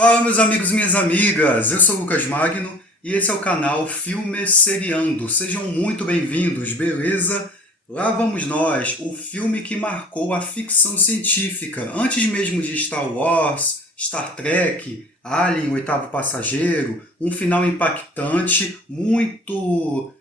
Fala, meus amigos e minhas amigas, eu sou o Lucas Magno e esse é o canal Filmes Seriando. Sejam muito bem-vindos, beleza? Lá vamos nós, o filme que marcou a ficção científica, antes mesmo de Star Wars, Star Trek, Alien, o Oitavo Passageiro, um final impactante, muito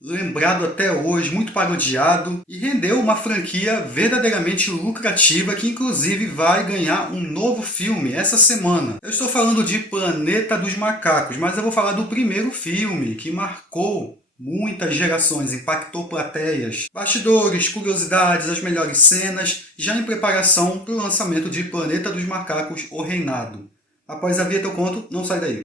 lembrado até hoje, muito parodiado, e rendeu uma franquia verdadeiramente lucrativa que inclusive vai ganhar um novo filme essa semana. Eu estou falando de Planeta dos Macacos, mas eu vou falar do primeiro filme que marcou muitas gerações, impactou plateias, bastidores, curiosidades, as melhores cenas, já em preparação para o lançamento de Planeta dos Macacos, O Reinado. Após a vinheta eu conto, não sai daí.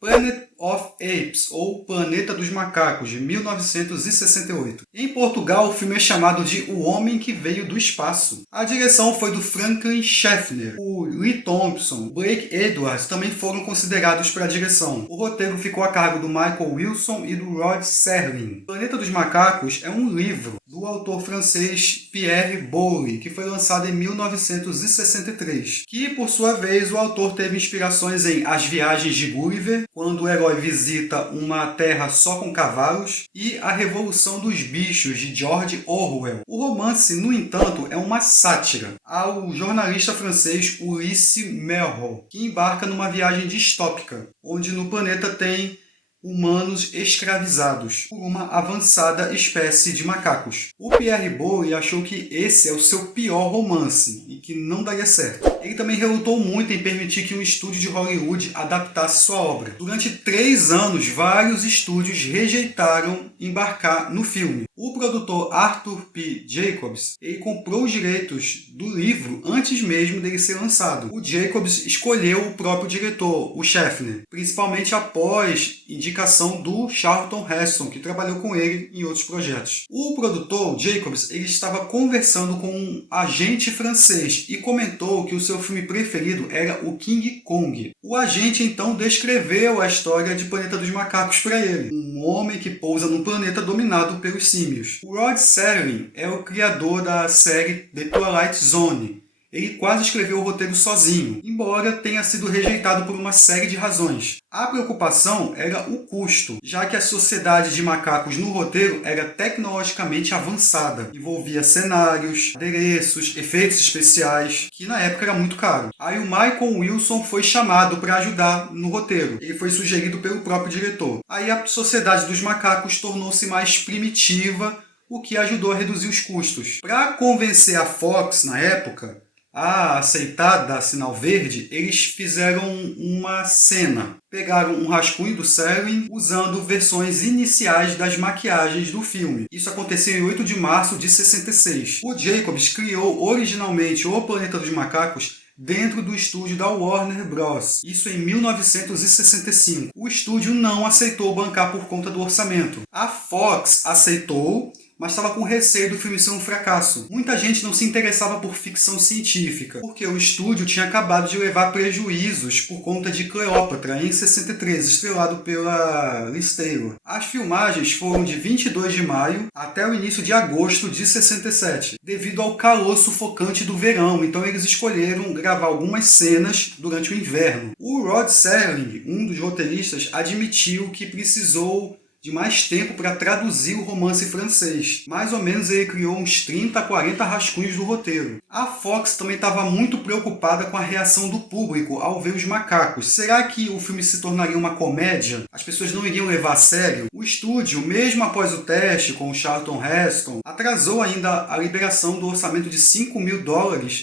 Planet of Apes, ou Planeta dos Macacos, de 1968. Em Portugal, o filme é chamado de O Homem que Veio do Espaço. A direção foi do Franklin Schaffner. O Lee Thompson, Blake Edwards também foram considerados para a direção. O roteiro ficou a cargo do Michael Wilson e do Rod Serling. Planeta dos Macacos é um livro do autor francês Pierre Boulle, que foi lançado em 1963, que, por sua vez, o autor teve inspirações em As Viagens de Gulliver, quando o herói visita uma terra só com cavalos, e A Revolução dos Bichos, de George Orwell. O romance, no entanto, é uma sátira ao jornalista francês Ulysse Merho, que embarca numa viagem distópica, onde no planeta tem humanos escravizados por uma avançada espécie de macacos. O Pierre Boulle achou que esse é o seu pior romance e que não daria certo. Ele também relutou muito em permitir que um estúdio de Hollywood adaptasse sua obra. Durante 3 anos, vários estúdios rejeitaram embarcar no filme. O produtor Arthur P. Jacobs, ele comprou os direitos do livro antes mesmo dele ser lançado. O Jacobs escolheu o próprio diretor, o Schaffner, principalmente após indicação do Charlton Heston, que trabalhou com ele em outros projetos. O produtor, Jacobs, ele estava conversando com um agente francês e comentou que o seu filme preferido era o King Kong. O agente então descreveu a história de Planeta dos Macacos para ele, um homem que pousa num planeta dominado pelos símios. O Rod Serling é o criador da série The Twilight Zone. Ele quase escreveu o roteiro sozinho, embora tenha sido rejeitado por uma série de razões. A preocupação era o custo, já que a sociedade de macacos no roteiro era tecnologicamente avançada. Envolvia cenários, adereços, efeitos especiais, que na época era muito caro. Aí o Michael Wilson foi chamado para ajudar no roteiro. Ele foi sugerido pelo próprio diretor. Aí a sociedade dos macacos tornou-se mais primitiva, o que ajudou a reduzir os custos. Para convencer a Fox na época a aceitar dar sinal verde, eles fizeram uma cena. Pegaram um rascunho do Serling usando versões iniciais das maquiagens do filme. Isso aconteceu em 8 de março de 66. O Jacobs criou originalmente o Planeta dos Macacos dentro do estúdio da Warner Bros. Isso em 1965. O estúdio não aceitou bancar por conta do orçamento. A Fox aceitou, mas estava com receio do filme ser um fracasso. Muita gente não se interessava por ficção científica, porque o estúdio tinha acabado de levar prejuízos por conta de Cleópatra, em 63, estrelado pela Liz Taylor. As filmagens foram de 22 de maio até o início de agosto de 67, devido ao calor sufocante do verão, então eles escolheram gravar algumas cenas durante o inverno. O Rod Serling, um dos roteiristas, admitiu que precisou de mais tempo para traduzir o romance francês. Mais ou menos ele criou uns 30 a 40 rascunhos do roteiro. A Fox também estava muito preocupada com a reação do público ao ver os macacos. Será que o filme se tornaria uma comédia? As pessoas não iriam levar a sério? O estúdio, mesmo após o teste com o Charlton Heston, atrasou ainda a liberação do orçamento de $5 mil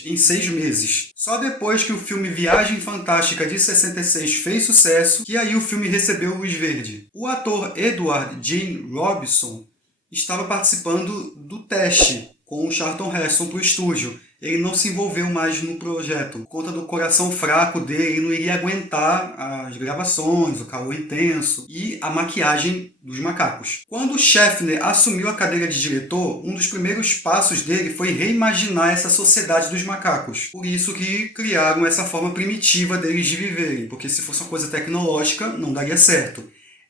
em 6 meses. Só depois que o filme Viagem Fantástica de 66 fez sucesso, que aí o filme recebeu luz verde. O ator Edward Gene Robinson estava participando do teste com o Charlton Heston para o estúdio. ele não se envolveu mais no projeto. Por conta do coração fraco dele, ele não iria aguentar as gravações, o calor intenso e a maquiagem dos macacos. Quando Schaffner assumiu a cadeira de diretor, um dos primeiros passos dele foi reimaginar essa sociedade dos macacos. Por isso que criaram essa forma primitiva deles de viverem, porque se fosse uma coisa tecnológica, não daria certo.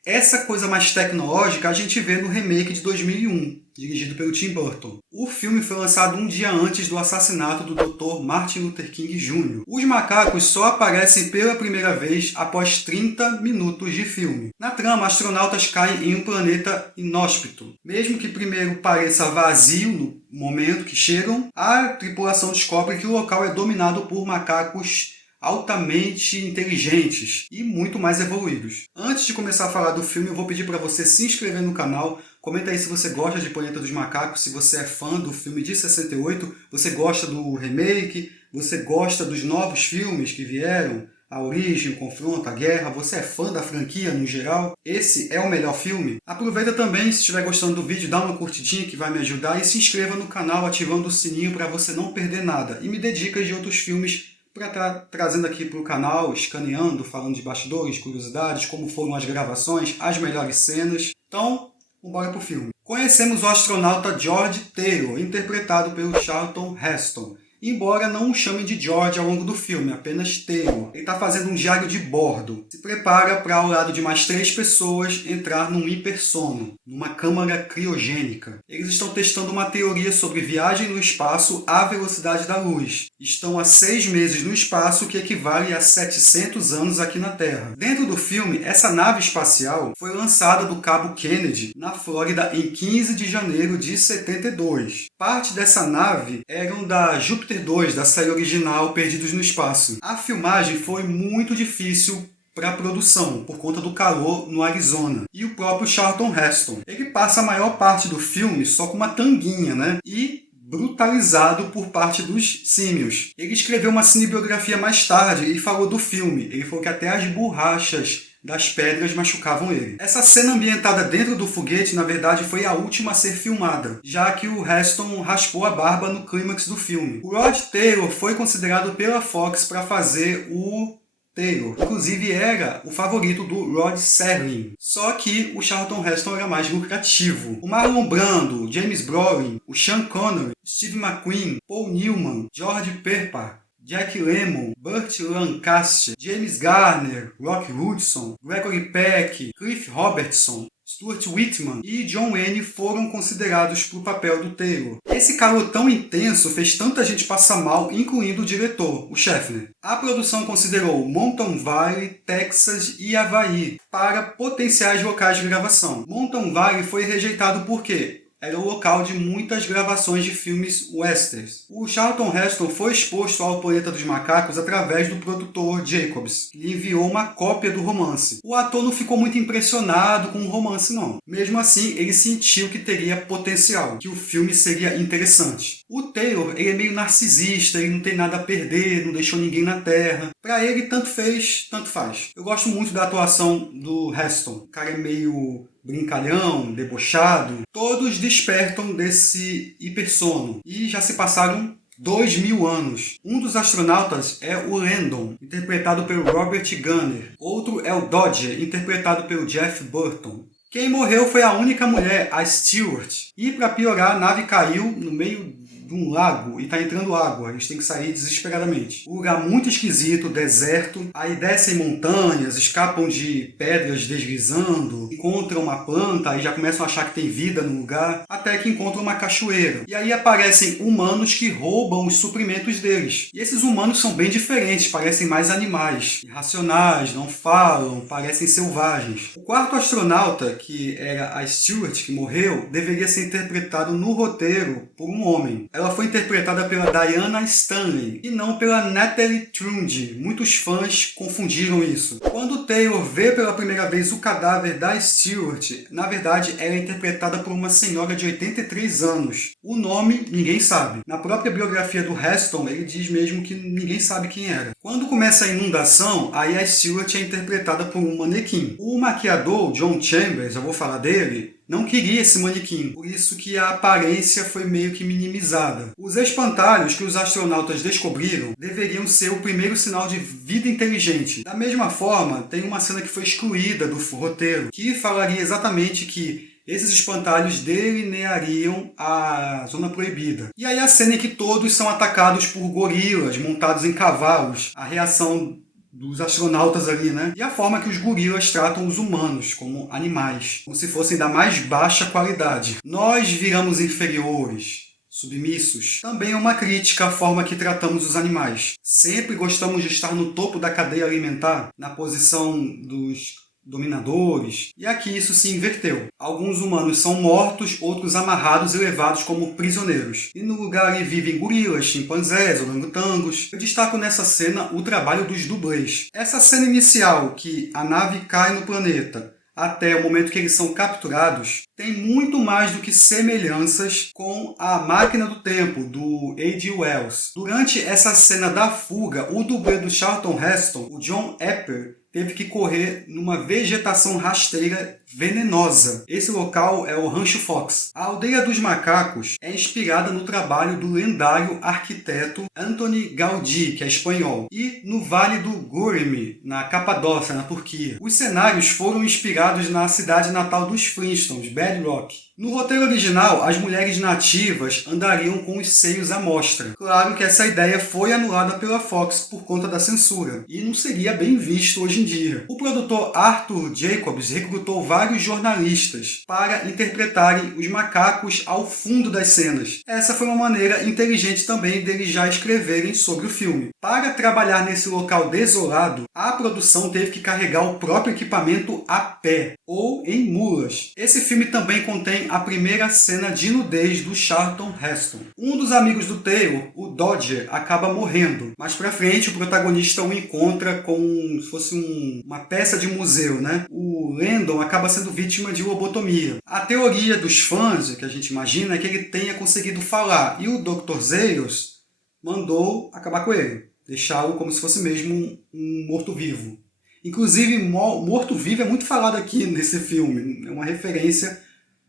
Essa coisa mais tecnológica a gente vê no remake de 2001, dirigido pelo Tim Burton. O filme foi lançado um dia antes do assassinato do Dr. Martin Luther King Jr. Os macacos só aparecem pela primeira vez após 30 minutos de filme. Na trama, astronautas caem em um planeta inóspito. Mesmo que primeiro pareça vazio no momento que chegam, a tripulação descobre que o local é dominado por macacos altamente inteligentes e muito mais evoluídos. Antes de começar a falar do filme, eu vou pedir para você se inscrever no canal. Comenta aí se você gosta de Planeta dos Macacos, se você é fã do filme de 68, você gosta do remake, você gosta dos novos filmes que vieram, A Origem, O Confronto, A Guerra, você é fã da franquia no geral? Esse é o melhor filme? Aproveita também, se estiver gostando do vídeo, dá uma curtidinha que vai me ajudar e se inscreva no canal ativando o sininho para você não perder nada. E me dê dicas de outros filmes para estar trazendo aqui para o canal, escaneando, falando de bastidores, curiosidades, como foram as gravações, as melhores cenas. Então, bora pro filme. Conhecemos o astronauta George Taylor, interpretado pelo Charlton Heston. Embora não o chamem de George ao longo do filme, apenas Taylor. Ele está fazendo um diário de bordo. Se prepara para, ao lado de mais 3 pessoas, entrar num hipersono, numa câmara criogênica. Eles estão testando uma teoria sobre viagem no espaço à velocidade da luz. Estão há 6 meses no espaço, que equivale a 700 anos aqui na Terra. Dentro do filme, essa nave espacial foi lançada do Cabo Kennedy, na Flórida, em 15 de janeiro de 72. Parte dessa nave eram da Júpiter 2, da série original Perdidos no Espaço. A filmagem foi muito difícil para a produção, por conta do calor no Arizona. E o próprio Charlton Heston. Ele passa a maior parte do filme só com uma tanguinha, né? E brutalizado por parte dos símios. Ele escreveu uma cinebiografia mais tarde e falou do filme. Ele falou que até as borrachas das pedras machucavam ele. Essa cena ambientada dentro do foguete, na verdade, foi a última a ser filmada, já que o Heston raspou a barba no clímax do filme. O Rod Taylor foi considerado pela Fox para fazer o Taylor. Inclusive era o favorito do Rod Serling. Só que o Charlton Heston era mais lucrativo. O Marlon Brando, James Brolin, o Sean Connery, Steve McQueen, Paul Newman, George Perpa, Jack Lemmon, Burt Lancaster, James Garner, Rock Hudson, Gregory Peck, Cliff Robertson, Stuart Whitman e John Wayne foram considerados para o papel do Taylor. Esse calor tão intenso fez tanta gente passar mal, incluindo o diretor, o Schaffner. A produção considerou Mountain Valley, Texas e Havaí para potenciais locais de gravação. Mountain Valley foi rejeitado por quê? Era o local de muitas gravações de filmes westerns. O Charlton Heston foi exposto ao Planeta dos Macacos através do produtor Jacobs, que lhe enviou uma cópia do romance. O ator não ficou muito impressionado com o romance, não. Mesmo assim, ele sentiu que teria potencial, que o filme seria interessante. O Taylor, ele é meio narcisista, ele não tem nada a perder, não deixou ninguém na Terra. Pra ele, tanto fez, tanto faz. Eu gosto muito da atuação do Heston. O cara é meio brincalhão, debochado. Todos despertam desse hipersono. E já se passaram 2000 anos. Um dos astronautas é o Landon, interpretado pelo Robert Gunner. Outro é o Dodger, interpretado pelo Jeff Burton. Quem morreu foi a única mulher, a Stewart. E para piorar, a nave caiu no meio de um lago e tá entrando água. Eles têm que sair desesperadamente. Um lugar muito esquisito, deserto. Aí descem montanhas, escapam de pedras deslizando, encontram uma planta, aí já começam a achar que tem vida no lugar, até que encontram uma cachoeira. E aí aparecem humanos que roubam os suprimentos deles. E esses humanos são bem diferentes, parecem mais animais. Irracionais, não falam, parecem selvagens. O quarto astronauta, que era a Stewart, que morreu, deveria ser interpretado no roteiro por um homem. Ela foi interpretada pela Diana Stanley e não pela Natalie Trundy. Muitos fãs confundiram isso. Quando Taylor vê pela primeira vez o cadáver da Stewart, na verdade ela é interpretada por uma senhora de 83 anos. O nome ninguém sabe. Na própria biografia do Heston, ele diz mesmo que ninguém sabe quem era. Quando começa a inundação, aí a Stewart é interpretada por um manequim. O maquiador, John Chambers, eu vou falar dele, não queria esse manequim, por isso que a aparência foi meio que minimizada. Os espantalhos que os astronautas descobriram deveriam ser o primeiro sinal de vida inteligente. Da mesma forma, tem uma cena que foi excluída do roteiro, que falaria exatamente que esses espantalhos delineariam a zona proibida. E aí a cena em que todos são atacados por gorilas montados em cavalos. A reação dos astronautas ali, né? E a forma que os gorilas tratam os humanos como animais, como se fossem da mais baixa qualidade. Nós viramos inferiores, submissos. Também é uma crítica à forma que tratamos os animais. Sempre gostamos de estar no topo da cadeia alimentar, na posição dos dominadores, e aqui isso se inverteu. Alguns humanos são mortos, outros amarrados e levados como prisioneiros. E no lugar ali vivem gorilas, chimpanzés, orangotangos. Eu destaco nessa cena o trabalho dos dublês. Essa cena inicial, que a nave cai no planeta, até o momento que eles são capturados, tem muito mais do que semelhanças com a Máquina do Tempo, do H.G. Wells. Durante essa cena da fuga, o dublê do Charlton Heston, o John Epper, teve que correr numa vegetação rasteira venenosa. Esse local é o Rancho Fox. A Aldeia dos Macacos é inspirada no trabalho do lendário arquiteto Antoni Gaudí, que é espanhol, e no Vale do Gurimi, na Capadócia, na Turquia. Os cenários foram inspirados na cidade natal dos Flintstones, Bedrock. No roteiro original, as mulheres nativas andariam com os seios à mostra. Claro que essa ideia foi anulada pela Fox por conta da censura, e não seria bem visto hoje em dia. O produtor Arthur Jacobs recrutou vários jornalistas para interpretarem os macacos ao fundo das cenas. Essa foi uma maneira inteligente também deles já escreverem sobre o filme. Para trabalhar nesse local desolado, a produção teve que carregar o próprio equipamento a pé, ou em mulas. Esse filme também contém a primeira cena de nudez do Charlton Heston. Um dos amigos do Taylor, o Dodger, acaba morrendo. Mais pra frente, o protagonista o encontra como se fosse uma peça de museu, né? O Landon acaba sendo vítima de lobotomia. A teoria dos fãs, que a gente imagina, é que ele tenha conseguido falar, e o Dr. Zaius mandou acabar com ele, deixá-lo como se fosse mesmo um morto-vivo. Inclusive, morto-vivo é muito falado aqui nesse filme, é uma referência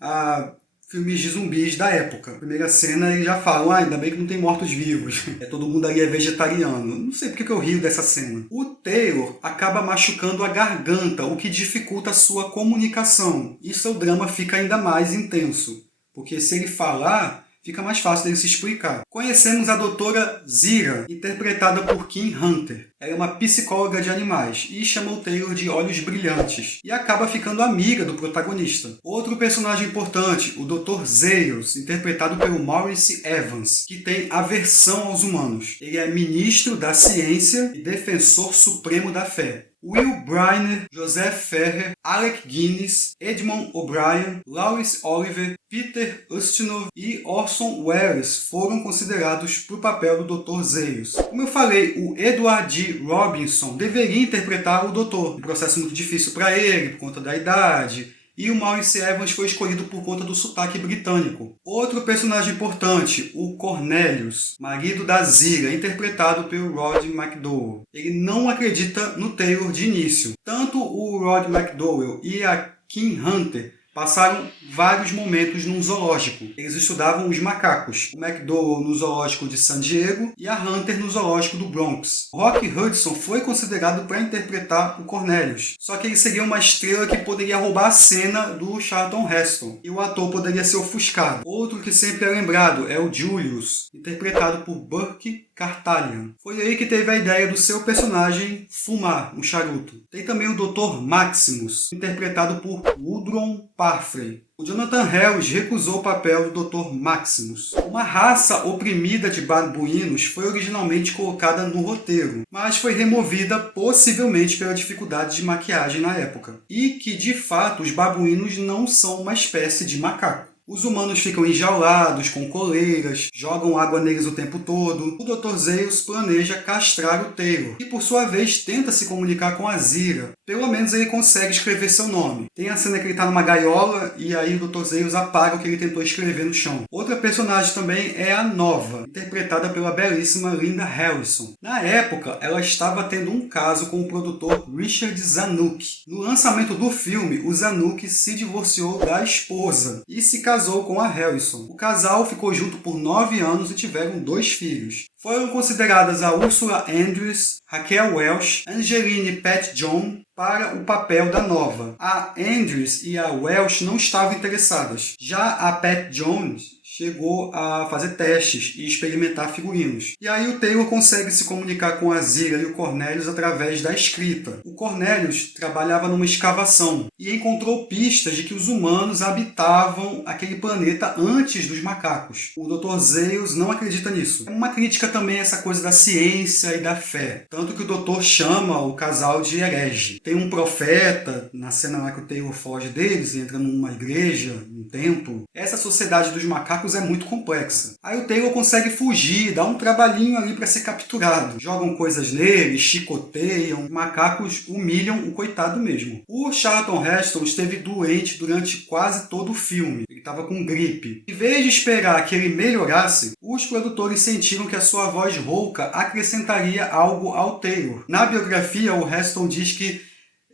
a filmes de zumbis da época. Na primeira cena eles já falam, ainda bem que não tem mortos-vivos. Todo mundo ali é vegetariano. Não sei porque que eu rio dessa cena. O Taylor acaba machucando a garganta, o que dificulta a sua comunicação. E seu drama fica ainda mais intenso, porque se ele falar, fica mais fácil dele se explicar. Conhecemos a doutora Zira, interpretada por Kim Hunter. Ela é uma psicóloga de animais e chama o Taylor de Olhos Brilhantes e acaba ficando amiga do protagonista. Outro personagem importante, o Dr. Zaius, interpretado pelo Maurice Evans, que tem aversão aos humanos. Ele é ministro da ciência e defensor supremo da fé. Will Brynner, Joseph Ferrer, Alec Guinness, Edmond O'Brien, Laurence Oliver, Peter Ustinov e Orson Welles foram considerados para o papel do Dr. Zaius. Como eu falei, o Edward G. Robinson deveria interpretar o Doutor. Um processo muito difícil para ele, por conta da idade. E o Maurice Evans foi escolhido por conta do sotaque britânico. Outro personagem importante, o Cornelius, marido da Zira, interpretado pelo Rod McDowell. Ele não acredita no Taylor de início. Tanto o Rod McDowell e a Kim Hunter passaram vários momentos num zoológico. Eles estudavam os macacos. O McDowell no zoológico de San Diego e a Hunter no zoológico do Bronx. Rock Hudson foi considerado para interpretar o Cornelius. Só que ele seria uma estrela que poderia roubar a cena do Charlton Heston. E o ator poderia ser ofuscado. Outro que sempre é lembrado é o Julius, interpretado por Burke Cartalian. Foi aí que teve a ideia do seu personagem fumar um charuto. Tem também o Dr. Maximus, interpretado por Woodrow Parfrey. O Jonathan Harris recusou o papel do Dr. Maximus. Uma raça oprimida de babuínos foi originalmente colocada no roteiro, mas foi removida possivelmente pela dificuldade de maquiagem na época. E que, de fato, os babuínos não são uma espécie de macaco. Os humanos ficam enjaulados com coleiras, jogam água neles o tempo todo. O Dr. Zaius planeja castrar o Taylor, e por sua vez tenta se comunicar com a Zira pelo menos ele consegue escrever seu nome. Tem a cena que ele está numa gaiola e aí o Dr. Zaius apaga o que ele tentou escrever no chão. Outra personagem também é a Nova, interpretada pela belíssima Linda Harrison. Na época, ela estava tendo um caso com o produtor Richard Zanuck. No lançamento do filme, o Zanuck se divorciou da esposa e se casou com a Harrison. O casal ficou junto por 9 anos e tiveram 2 filhos. Foram consideradas a Ursula Andrews, Raquel Welch, Angeline Pat John para o papel da Nova. A Andrews e a Welch não estavam interessadas. Já a Pat Jones chegou a fazer testes e experimentar figurinos. E aí o Taylor consegue se comunicar com a Zira e o Cornelius através da escrita. O Cornelius trabalhava numa escavação e encontrou pistas de que os humanos habitavam aquele planeta antes dos macacos. O Dr. Zaius não acredita nisso. É uma crítica também a essa coisa da ciência e da fé. Tanto que o doutor chama o casal de herege. Tem um profeta, na cena lá que o Taylor foge deles, entra numa igreja, num templo. Essa sociedade dos macacos é muito complexa. Aí o Taylor consegue fugir, dá um trabalhinho ali para ser capturado. Jogam coisas nele, chicoteiam, macacos humilham o coitado mesmo. O Charlton Heston esteve doente durante quase todo o filme. Ele estava com gripe. Em vez de esperar que ele melhorasse, os produtores sentiram que a sua voz rouca acrescentaria algo ao Taylor. Na biografia, o Heston diz que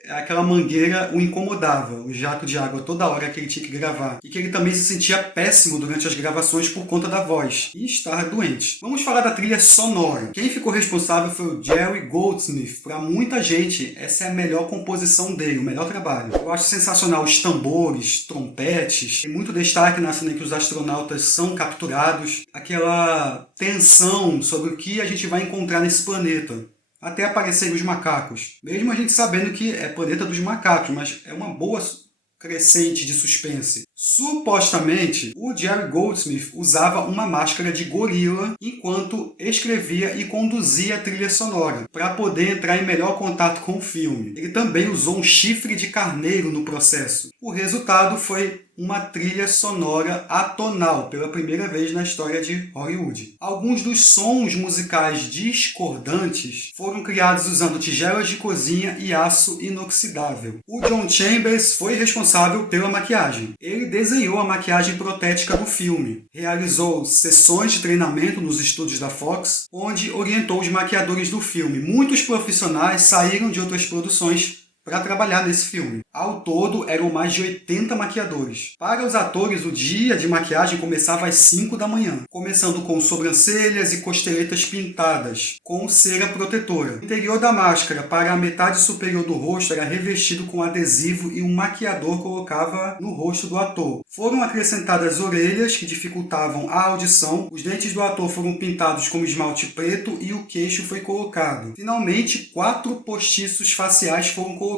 aquela mangueira o incomodava, o jato de água toda hora que ele tinha que gravar. E que ele também se sentia péssimo durante as gravações por conta da voz. E estar doente. Vamos falar da trilha sonora. Quem ficou responsável foi o Jerry Goldsmith. Para muita gente, essa é a melhor composição dele, o melhor trabalho. Eu acho sensacional os tambores, trompetes. Tem muito destaque na cena em que os astronautas são capturados. Aquela tensão sobre o que a gente vai encontrar nesse planeta. Até aparecerem os macacos. Mesmo a gente sabendo que é planeta dos macacos, mas é uma boa crescente de suspense. Supostamente, o Jerry Goldsmith usava uma máscara de gorila enquanto escrevia e conduzia a trilha sonora, para poder entrar em melhor contato com o filme. Ele também usou um chifre de carneiro no processo. O resultado foi uma trilha sonora atonal, pela primeira vez na história de Hollywood. Alguns dos sons musicais discordantes foram criados usando tigelas de cozinha e aço inoxidável. O John Chambers foi responsável pela maquiagem. Ele desenhou a maquiagem protética do filme, realizou sessões de treinamento nos estúdios da Fox, onde orientou os maquiadores do filme. Muitos profissionais saíram de outras produções para trabalhar nesse filme. Ao todo, eram mais de 80 maquiadores. Para os atores, o dia de maquiagem começava às 5 da manhã, começando com sobrancelhas e costeletas pintadas, com cera protetora. O interior da máscara, para a metade superior do rosto, era revestido com adesivo e um maquiador colocava no rosto do ator. Foram acrescentadas orelhas que dificultavam a audição, os dentes do ator foram pintados com esmalte preto e o queixo foi colocado. Finalmente, 4 postiços faciais foram colocados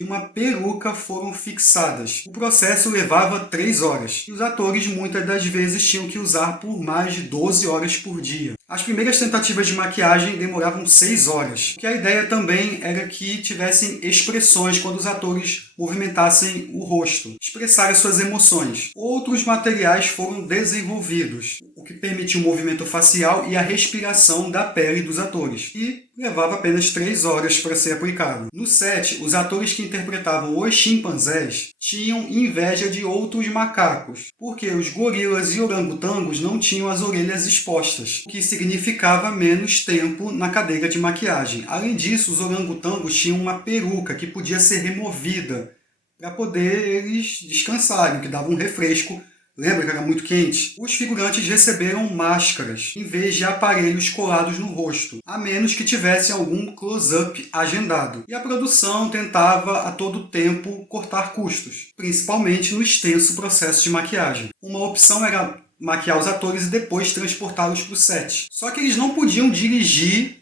e uma peruca foram fixadas. O processo levava 3 horas e os atores muitas das vezes tinham que usar por mais de 12 horas por dia. As primeiras tentativas de maquiagem demoravam 6 horas, porque a ideia também era que tivessem expressões quando os atores movimentassem o rosto, expressarem suas emoções. Outros materiais foram desenvolvidos, o que permitia o movimento facial e a respiração da pele dos atores, e levava apenas 3 horas para ser aplicado. No set, os atores que interpretavam os chimpanzés tinham inveja de outros macacos, porque os gorilas e orangotangos não tinham as orelhas expostas, o que significava menos tempo na cadeira de maquiagem. Além disso, os orangotangos tinham uma peruca que podia ser removida para poder eles descansarem, que dava um refresco. Lembra que era muito quente? Os figurantes receberam máscaras, em vez de aparelhos colados no rosto, a menos que tivessem algum close-up agendado. E a produção tentava a todo tempo cortar custos, principalmente no extenso processo de maquiagem. Uma opção era maquiar os atores e depois transportá-los para o set. Só que eles não podiam dirigir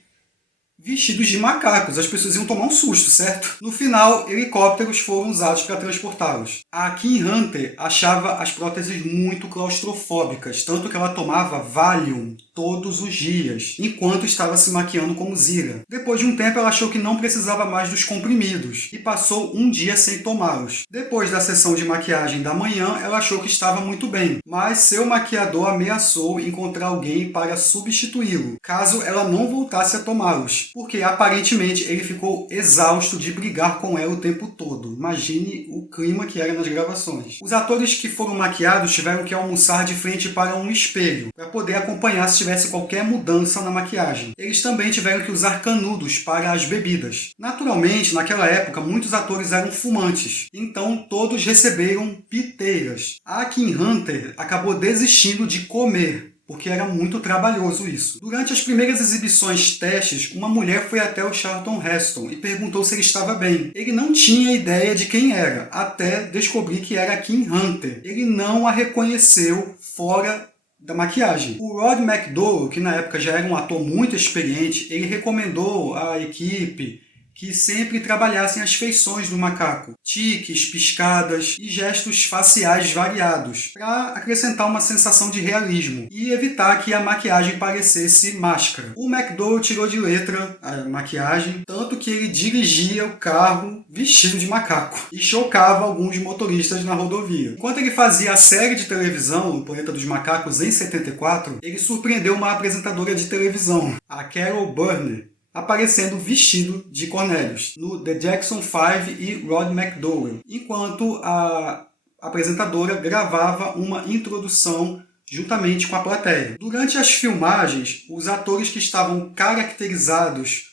vestidos de macacos, as pessoas iam tomar um susto, certo? No final, helicópteros foram usados para transportá-los. A Kim Hunter achava as próteses muito claustrofóbicas, tanto que ela tomava Valium todos os dias, enquanto estava se maquiando como Zira. Depois de um tempo, ela achou que não precisava mais dos comprimidos e passou um dia sem tomá-los. Depois da sessão de maquiagem da manhã, ela achou que estava muito bem, mas seu maquiador ameaçou encontrar alguém para substituí-lo, caso ela não voltasse a tomá-los, porque aparentemente ele ficou exausto de brigar com ela o tempo todo. Imagine o clima que era nas gravações. Os atores que foram maquiados tiveram que almoçar de frente para um espelho, para poder acompanhar se tivesse qualquer mudança na maquiagem. Eles também tiveram que usar canudos para as bebidas. Naturalmente, naquela época, muitos atores eram fumantes, então todos receberam piteiras. A Kim Hunter acabou desistindo de comer, porque era muito trabalhoso isso. Durante as primeiras exibições testes, uma mulher foi até o Charlton Heston e perguntou se ele estava bem. Ele não tinha ideia de quem era, até descobrir que era a Kim Hunter. Ele não a reconheceu fora da maquiagem. O Rod McDowall, que na época já era um ator muito experiente, ele recomendou à equipe que sempre trabalhassem as feições do macaco, tiques, piscadas e gestos faciais variados, para acrescentar uma sensação de realismo e evitar que a maquiagem parecesse máscara. O McDowall tirou de letra a maquiagem, tanto que ele dirigia o carro vestido de macaco e chocava alguns motoristas na rodovia. Enquanto ele fazia a série de televisão O Planeta dos Macacos em 74, ele surpreendeu uma apresentadora de televisão, a Carol Burnett, aparecendo vestido de Cornelius, no The Jackson 5 e Rod McDowall, enquanto a apresentadora gravava uma introdução juntamente com a plateia. Durante as filmagens, os atores que estavam caracterizados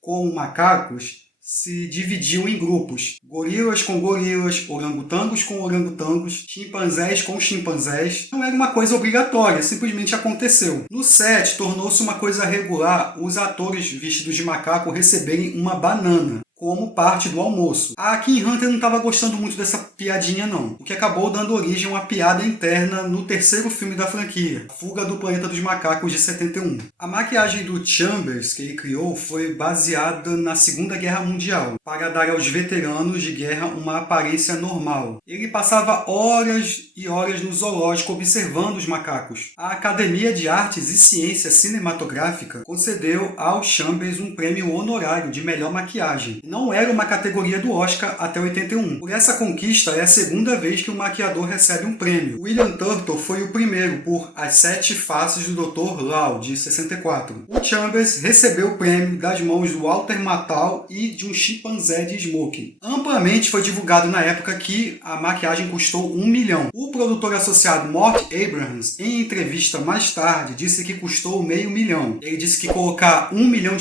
como macacos se dividiam em grupos. Gorilas com gorilas, orangotangos com orangotangos, chimpanzés com chimpanzés. Não era uma coisa obrigatória, simplesmente aconteceu. No set, tornou-se uma coisa regular os atores vestidos de macaco receberem uma banana como parte do almoço. A Kim Hunter não estava gostando muito dessa piadinha não, o que acabou dando origem a uma piada interna no terceiro filme da franquia, Fuga do Planeta dos Macacos, de 71. A maquiagem do Chambers que ele criou foi baseada na Segunda Guerra Mundial, para dar aos veteranos de guerra uma aparência normal. Ele passava horas e horas no zoológico observando os macacos. A Academia de Artes e Ciência Cinematográfica concedeu ao Chambers um prêmio honorário de melhor maquiagem. Não era uma categoria do Oscar até 81. Por essa conquista, é a segunda vez que o maquiador recebe um prêmio. William Turtle foi o primeiro por As Sete Faces do Dr. Lau, de 64. O Chambers recebeu o prêmio das mãos do Walter Matthau e de um chimpanzé de smoking. Amplamente foi divulgado na época que a maquiagem custou $1 milhão. O produtor associado Mort Abrahams, em entrevista mais tarde, disse que custou $500 mil. Ele disse que colocar $1 milhão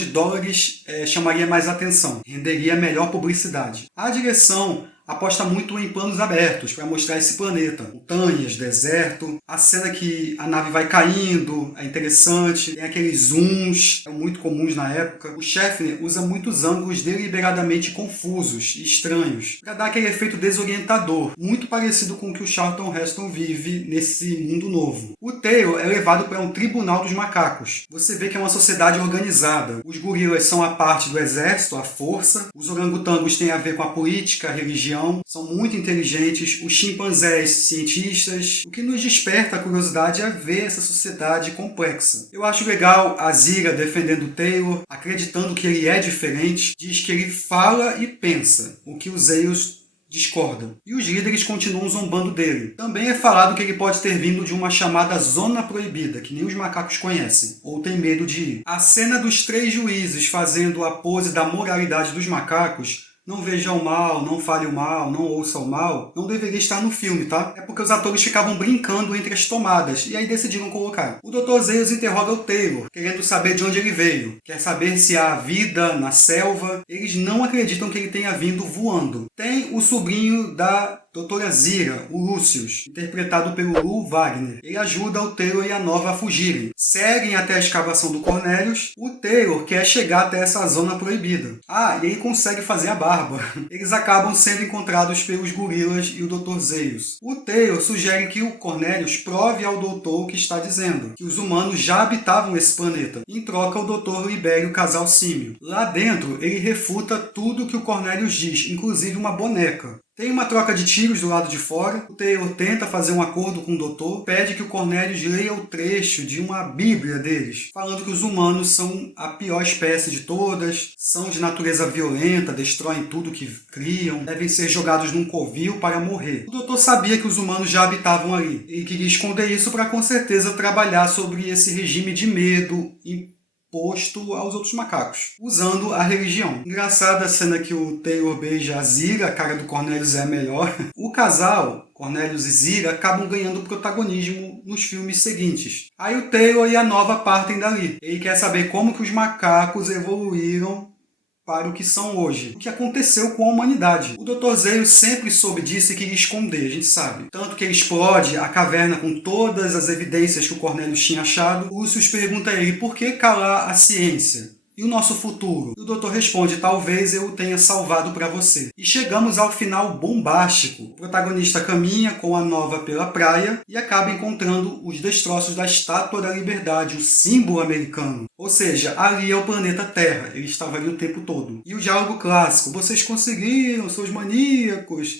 chamaria mais atenção, renderia melhor publicidade. A direção aposta muito em planos abertos para mostrar esse planeta. Montanhas, deserto, a cena que a nave vai caindo é interessante, tem aqueles zooms, muito comuns na época. O Scheffner usa muitos ângulos deliberadamente confusos e estranhos, para dar aquele efeito desorientador, muito parecido com o que o Charlton Heston vive nesse mundo novo. O Taylor é levado para um tribunal dos macacos. Você vê que é uma sociedade organizada. Os gorilas são a parte do exército, a força. Os orangotangos têm a ver com a política, a religião, são muito inteligentes, os chimpanzés cientistas. O que nos desperta a curiosidade é ver essa sociedade complexa. Eu acho legal a Zira defendendo o Taylor, acreditando que ele é diferente, diz que ele fala e pensa, o que os Eos discordam. E os líderes continuam zombando dele. Também é falado que ele pode ter vindo de uma chamada zona proibida, que nem os macacos conhecem, ou tem medo de ir. A cena dos 3 juízes fazendo a pose da moralidade dos macacos, não veja o mal, não fale o mal, não ouça o mal, não deveria estar no filme, tá? É porque os atores ficavam brincando entre as tomadas, e aí decidiram colocar. O Dr. Zaius interroga o Taylor, querendo saber de onde ele veio. Quer saber se há vida na selva. Eles não acreditam que ele tenha vindo voando. Tem o sobrinho da Doutora Zira, o Lucius, interpretado pelo Lou Wagner. Ele ajuda o Taylor e a Nova a fugirem. Seguem até a escavação do Cornelius. O Taylor quer chegar até essa zona proibida. E ele consegue fazer a barba. Eles acabam sendo encontrados pelos gorilas e o Dr. Zaius. O Taylor sugere que o Cornelius prove ao doutor o que está dizendo, que os humanos já habitavam esse planeta. Em troca, o doutor libere o casal símio. Lá dentro, ele refuta tudo que o Cornelius diz, inclusive uma boneca. Tem uma troca de tiros do lado de fora. O Taylor tenta fazer um acordo com o doutor, pede que o Cornelius leia o trecho de uma bíblia deles, falando que os humanos são a pior espécie de todas, são de natureza violenta, destroem tudo que criam, devem ser jogados num covil para morrer. O doutor sabia que os humanos já habitavam ali e queria esconder isso para com certeza trabalhar sobre esse regime de medo posto aos outros macacos, usando a religião. Engraçada a cena que o Taylor beija a Zira, a cara do Cornelius é a melhor. O casal, Cornelius e Zira, acabam ganhando protagonismo nos filmes seguintes. Aí o Taylor e a Nova partem dali. Ele quer saber como que os macacos evoluíram para o que são hoje. O que aconteceu com a humanidade. O Dr. Zeylo sempre soube disso e queria esconder, a gente sabe. Tanto que ele explode a caverna com todas as evidências que o Cornelius tinha achado. O Lucius pergunta a ele por que calar a ciência? E o nosso futuro? E o doutor responde, talvez eu o tenha salvado para você. E chegamos ao final bombástico. O protagonista caminha com a Nova pela praia e acaba encontrando os destroços da Estátua da Liberdade, o símbolo americano. Ou seja, ali é o planeta Terra. Ele estava ali o tempo todo. E o diálogo clássico, vocês conseguiram, seus maníacos,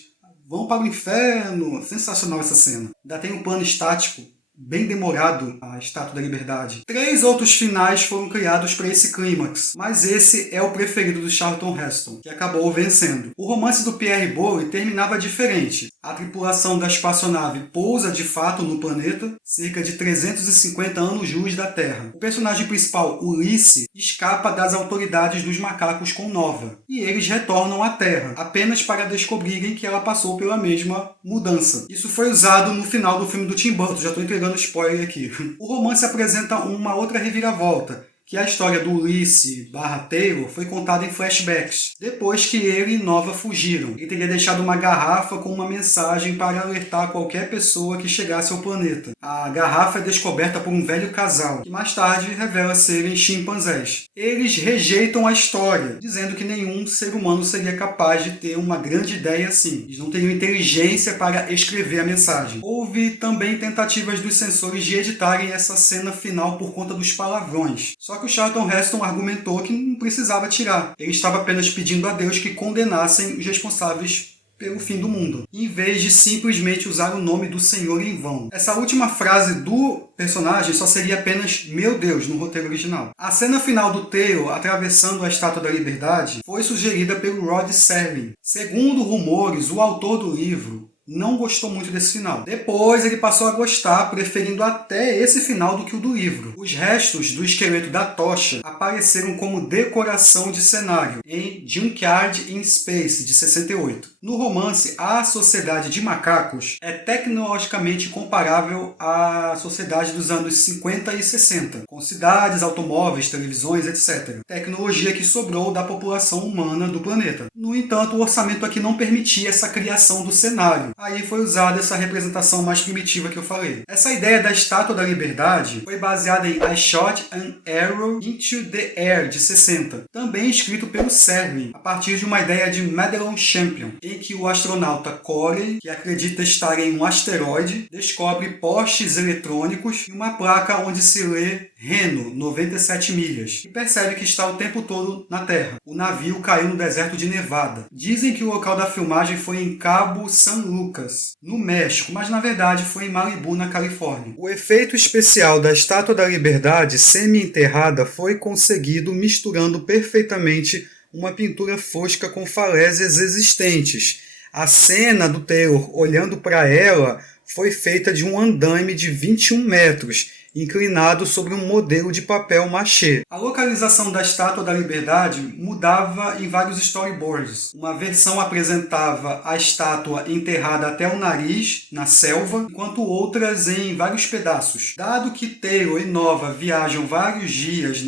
vão para o inferno. Sensacional essa cena. Ainda tem um plano estático bem demorado, a Estátua da Liberdade. 3 outros finais foram criados para esse clímax, mas esse é o preferido do Charlton Heston, que acabou vencendo. O romance do Pierre Boulle terminava diferente. A tripulação da espaçonave pousa de fato no planeta, cerca de 350 anos-luz da Terra. O personagem principal, Ulisse, escapa das autoridades dos macacos com Nova, e eles retornam à Terra, apenas para descobrirem que ela passou pela mesma mudança. Isso foi usado no final do filme do Tim Burton, já estou entregando spoiler aqui. O romance apresenta uma outra reviravolta, que a história do Ulisse/Taylor foi contada em flashbacks, depois que ele e Nova fugiram. Ele teria deixado uma garrafa com uma mensagem para alertar qualquer pessoa que chegasse ao planeta. A garrafa é descoberta por um velho casal, que mais tarde revela serem chimpanzés. Eles rejeitam a história, dizendo que nenhum ser humano seria capaz de ter uma grande ideia assim. Eles não teriam inteligência para escrever a mensagem. Houve também tentativas dos censores de editarem essa cena final por conta dos palavrões. Só que o Charlton Heston argumentou que não precisava tirar. Ele estava apenas pedindo a Deus que condenassem os responsáveis pelo fim do mundo, em vez de simplesmente usar o nome do Senhor em vão. Essa última frase do personagem só seria apenas "meu Deus" no roteiro original. A cena final do Taylor atravessando a Estátua da Liberdade foi sugerida pelo Rod Serling. Segundo rumores, o autor do livro não gostou muito desse final. Depois ele passou a gostar, preferindo até esse final do que o do livro. Os restos do esqueleto da tocha apareceram como decoração de cenário em Junkyard in Space, de 68. No romance, a sociedade de macacos é tecnologicamente comparável à sociedade dos anos 50 e 60, com cidades, automóveis, televisões, etc. Tecnologia que sobrou da população humana do planeta. No entanto, o orçamento aqui não permitia essa criação do cenário. Aí foi usada essa representação mais primitiva que eu falei. Essa ideia da Estátua da Liberdade foi baseada em I Shot an Arrow into the Air, de 60, também escrito pelo Serling, a partir de uma ideia de Madelon Champion, em que o astronauta Corey, que acredita estar em um asteroide, descobre postes eletrônicos e uma placa onde se lê Reno, 97 milhas, e percebe que está o tempo todo na Terra. O navio caiu no deserto de Nevada. Dizem que o local da filmagem foi em Cabo San Lucas, no México, mas na verdade foi em Malibu, na Califórnia. O efeito especial da Estátua da Liberdade semi-enterrada foi conseguido misturando perfeitamente uma pintura fosca com falésias existentes. A cena do Taylor olhando para ela foi feita de um andaime de 21 metros, inclinado sobre um modelo de papel machê. A localização da Estátua da Liberdade mudava em vários storyboards. Uma versão apresentava a estátua enterrada até o nariz, na selva, enquanto outras em vários pedaços. Dado que Taylor e Nova viajam vários dias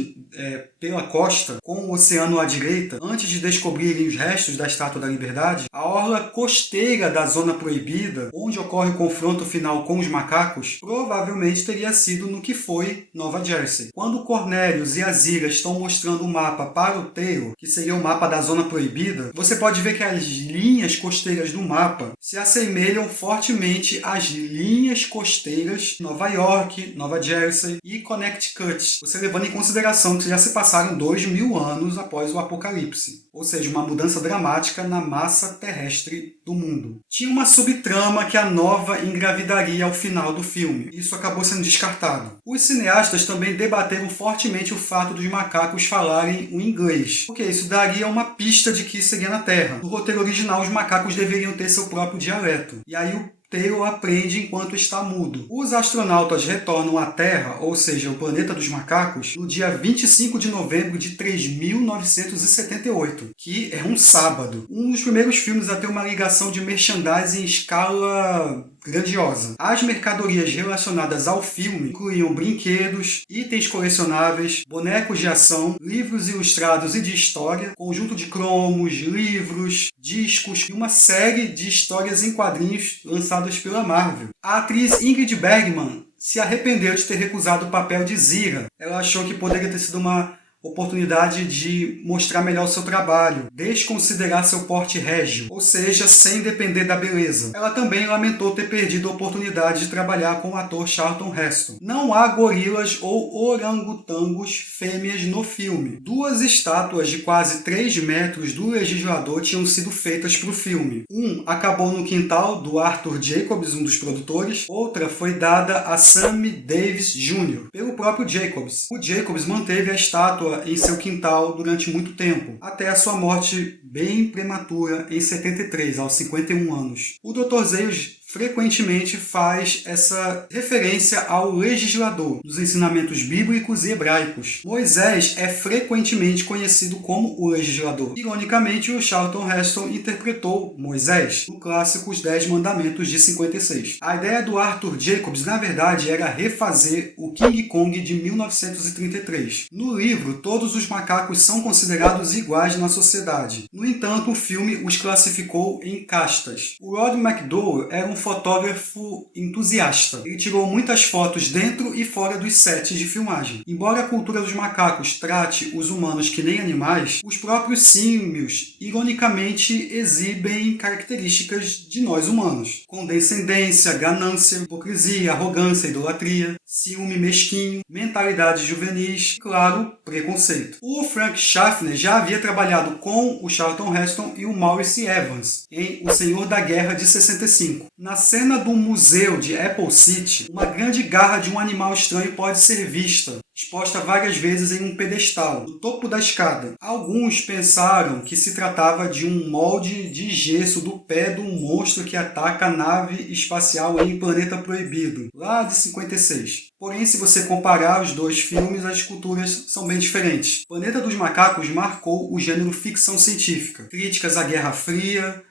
pela costa, com o oceano à direita, antes de descobrirem os restos da Estátua da Liberdade, a orla costeira da Zona Proibida, onde ocorre o confronto final com os macacos, provavelmente teria sido no que foi Nova Jersey. Quando Cornelius e Azira estão mostrando o mapa para o Taylor, que seria o mapa da Zona Proibida, você pode ver que as linhas costeiras do mapa se assemelham fortemente às linhas costeiras de Nova York, Nova Jersey e Connecticut. Você levando em consideração que que já se passaram 2000 anos após o apocalipse, ou seja, uma mudança dramática na massa terrestre do mundo. Tinha uma subtrama que a Nova engravidaria ao final do filme. Isso acabou sendo descartado. Os cineastas também debateram fortemente o fato dos macacos falarem o inglês, porque isso daria uma pista de que seria na Terra. No roteiro original, os macacos deveriam ter seu próprio dialeto. E aí o Taylor aprende enquanto está mudo. Os astronautas retornam à Terra, ou seja, o planeta dos macacos, no dia 25 de novembro de 3978, que é um sábado. Um dos primeiros filmes a ter uma ligação de merchandising em escala grandiosa. As mercadorias relacionadas ao filme incluíam brinquedos, itens colecionáveis, bonecos de ação, livros ilustrados e de história, conjunto de cromos, livros, discos e uma série de histórias em quadrinhos lançadas pela Marvel. A atriz Ingrid Bergman se arrependeu de ter recusado o papel de Zira. Ela achou que poderia ter sido uma oportunidade de mostrar melhor o seu trabalho, desconsiderar seu porte régio, ou seja, sem depender da beleza. Ela também lamentou ter perdido a oportunidade de trabalhar com o ator Charlton Heston. Não há gorilas ou orangotangos fêmeas no filme. 2 estátuas de quase 3 metros do legislador tinham sido feitas para o filme. Acabou no quintal do Arthur Jacobs, um dos produtores. Outra foi dada a Sammy Davis Jr., pelo próprio Jacobs. O Jacobs manteve a estátua em seu quintal durante muito tempo, até a sua morte bem prematura em 73, aos 51 anos. O Dr. Zeyus frequentemente faz essa referência ao legislador nos ensinamentos bíblicos e hebraicos. Moisés é frequentemente conhecido como o legislador. Ironicamente, o Charlton Heston interpretou Moisés no clássico Os 10 Mandamentos de 56. A ideia do Arthur Jacobs, na verdade, era refazer o King Kong de 1933. No livro, todos os macacos são considerados iguais na sociedade. No entanto, o filme os classificou em castas. O Rod McDowell era um fotógrafo entusiasta. Ele tirou muitas fotos dentro e fora dos sets de filmagem. Embora a cultura dos macacos trate os humanos que nem animais, os próprios símios, ironicamente, exibem características de nós humanos. Condescendência, ganância, hipocrisia, arrogância, idolatria, ciúme mesquinho, mentalidade juvenis e, claro, preconceito. O Frank Schaffner já havia trabalhado com o Charlton Heston e o Maurice Evans em O Senhor da Guerra de 65. Na cena do museu de Apple City, uma grande garra de um animal estranho pode ser vista, exposta várias vezes em um pedestal, no topo da escada. Alguns pensaram que se tratava de um molde de gesso do pé de um monstro que ataca a nave espacial em Planeta Proibido, lá de 56. Porém, se você comparar os dois filmes, as esculturas são bem diferentes. Planeta dos Macacos marcou o gênero ficção científica. Críticas à Guerra Fria,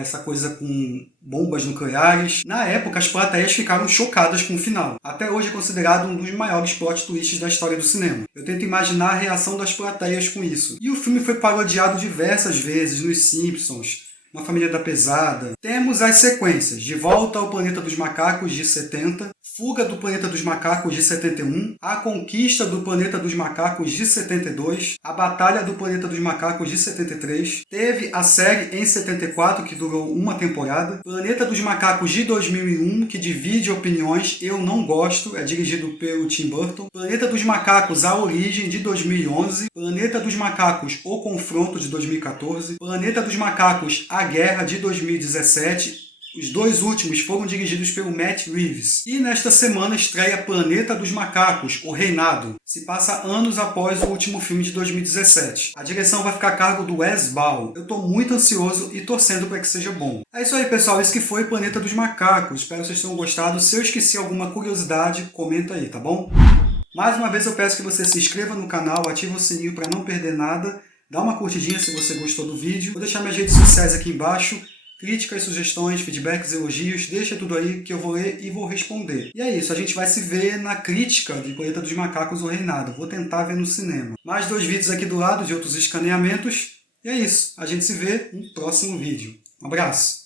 essa coisa com bombas nucleares. Na época, as plateias ficaram chocadas com o final. Até hoje é considerado um dos maiores plot twists da história do cinema. Eu tento imaginar a reação das plateias com isso. E o filme foi parodiado diversas vezes nos Simpsons, na Família da Pesada. Temos as sequências: De Volta ao Planeta dos Macacos, de 70, Fuga do Planeta dos Macacos, de 71, A Conquista do Planeta dos Macacos, de 72, A Batalha do Planeta dos Macacos, de 73, teve a série em 74, que durou uma temporada, Planeta dos Macacos, de 2001, que divide opiniões, eu não gosto, é dirigido pelo Tim Burton, Planeta dos Macacos, A Origem, de 2011, Planeta dos Macacos, O Confronto, de 2014, Planeta dos Macacos, A Guerra, de 2017, os dois últimos foram dirigidos pelo Matt Reeves. E nesta semana estreia Planeta dos Macacos, O Reinado. Se passa anos após o último filme de 2017. A direção vai ficar a cargo do Wes Ball. Eu estou muito ansioso e torcendo para que seja bom. É isso aí, pessoal. Esse que foi Planeta dos Macacos. Espero que vocês tenham gostado. Se eu esqueci alguma curiosidade, comenta aí, tá bom? Mais uma vez eu peço que você se inscreva no canal, ative o sininho para não perder nada. Dá uma curtidinha se você gostou do vídeo. Vou deixar minhas redes sociais aqui embaixo. Críticas, sugestões, feedbacks, elogios, deixa tudo aí que eu vou ler e vou responder. E é isso, a gente vai se ver na crítica de Planeta dos Macacos, O Reinado. Vou tentar ver no cinema. Mais 2 vídeos aqui do lado de outros escaneamentos. E é isso, a gente se vê no próximo vídeo. Um abraço.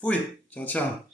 Fui. Tchau, tchau.